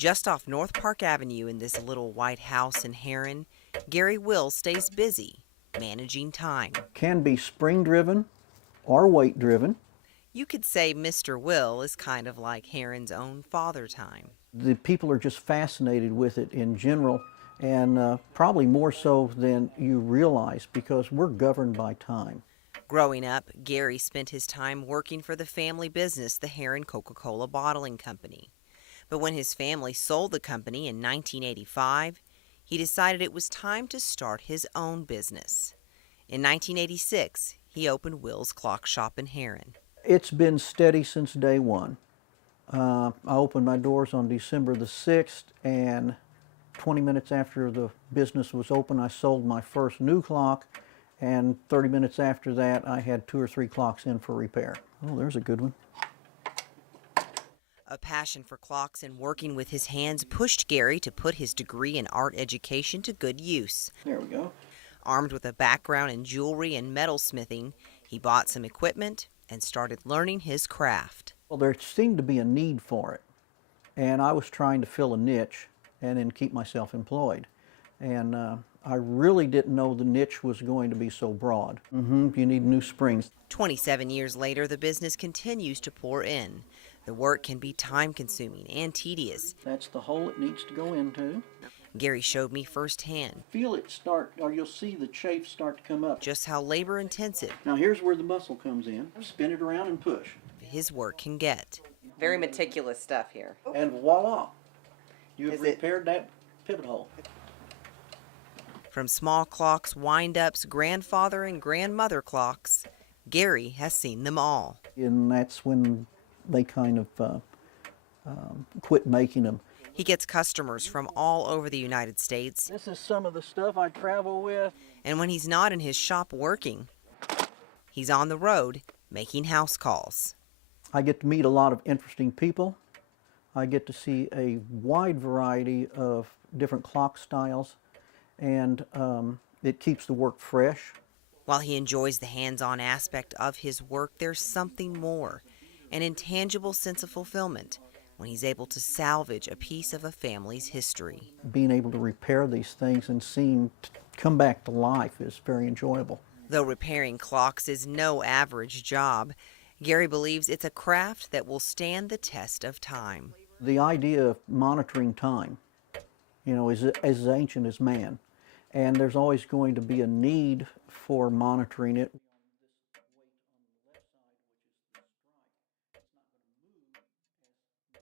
Just off North Park Avenue in this little white house in Heron, Gary Will stays busy, managing time. Can be spring driven or weight driven. You could say Mr. Will is kind of like Heron's own father time. The people are just fascinated with it in general, and probably more so than you realize because we're governed by time. Growing up, Gary spent his time working for the family business, the Heron Coca-Cola Bottling Company. But when his family sold the company in 1985, he decided it was time to start his own business. In 1986, he opened Will's Clock Shop in Heron. It's been steady since day one. I opened my doors on December the 6th, and 20 minutes after the business was open, I sold my first new clock, and 30 minutes after that, I had 2 or 3 clocks in for repair. Oh, there's a good one. A passion for clocks and working with his hands pushed Gary to put his degree in art education to good use. There we go. Armed with a background in jewelry and metalsmithing, he bought some equipment and started learning his craft. Well, there seemed to be a need for it, and I was trying to fill a niche and then keep myself employed. And I really didn't know the niche was going to be so broad. You need new springs. 27 years later, the business continues to pour in. The work can be time-consuming and tedious. That's the hole it needs to go into. Gary showed me firsthand Feel it start, or you'll see the chafe start to come up. just how labor-intensive Now here's where the muscle comes in. Spin it around and push. his work can get. Very meticulous stuff here. And voila, you've Is it- repaired that pivot hole. From small clocks, wind-ups, grandfather and grandmother clocks, Gary has seen them all. And that's when they kind of quit making them. He gets customers from all over the United States, This is some of the stuff I travel with. and when he's not in his shop working, he's on the road making house calls. I get to meet a lot of interesting people. I get to see a wide variety of different clock styles, and it keeps the work fresh. While he enjoys the hands-on aspect of his work, there's something more, an intangible sense of fulfillment when he's able to salvage a piece of a family's history. Being able to repair these things and seeing come back to life is very enjoyable. Though repairing clocks is no average job, Gary believes it's a craft that will stand the test of time. The idea of monitoring time, is as ancient as man, and there's always going to be a need for monitoring it.